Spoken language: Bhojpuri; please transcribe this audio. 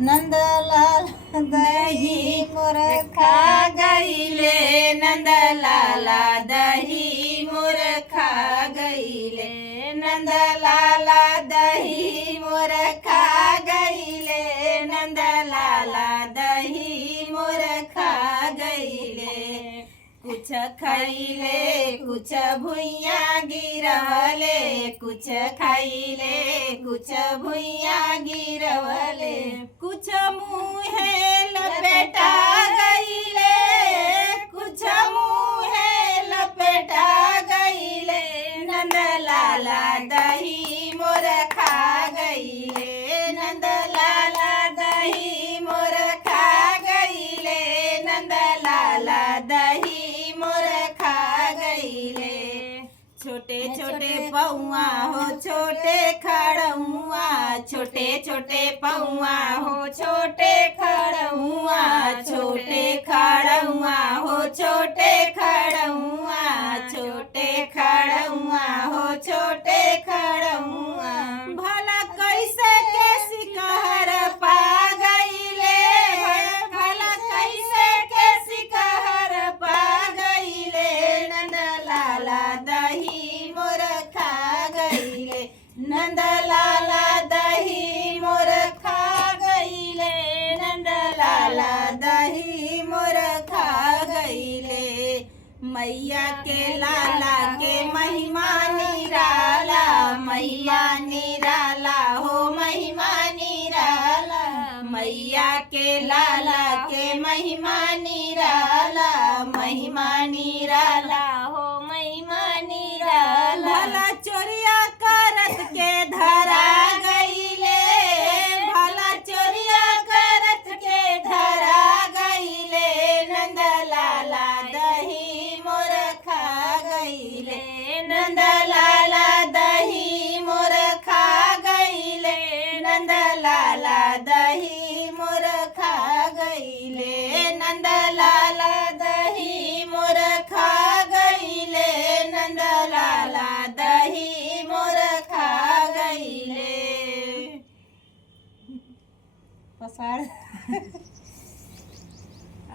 नंदलाल दही मोर खा गईले, नंदलाला दही मोर खा गईले, नंदलाला दही मोर खा गईले, नंदलाला दही मोर खा गईले। कुछ खैले कुछ भुइया गिरवले, कुछ खैले कुछ भुइया गिरवले, कुछ मुँहे लपेटा गईले, कुछ मुँहे लपेटा गईले, नंदलाला दही मोर खा गईले, नंदलाला दही मोर खा गईले, नंदलाला दही मोर खा गईले। छोटे छोटे पौआ हो छोटे खड़ुआ, छोटे छोटे पौआ हो छोटे खड़ुआ, छोटे खड़ुआ हो छोटे खड़ुआ, छोटे खड़ुआ हो छोटे खड़ुआ। भला कैसे के शिकार पा गईले, भला कैसे के शिकार पा गईले, नंदलाला दही मोर खा गईले, नंदलाला दही मोर खा गईले, नंदलाला दही मोर खा गईले। मैया के लाला के महिमा निराला, मैया निराला हो महिमा निराला, मैया के लाला के महिमा निराला, महिमा निराला हो महिमा निराला। भला चोरिया करत के धरा गईले, भला चोरिया करत के धरा गईले, नंदलाला दही मोर खा गईले, नंदलाला दही मोर खा गईले, नंदलाला दही मोर खा गईले, नंदलाला दही मोर खा गईले, नंदलाला दही मोर खा गईले। पसार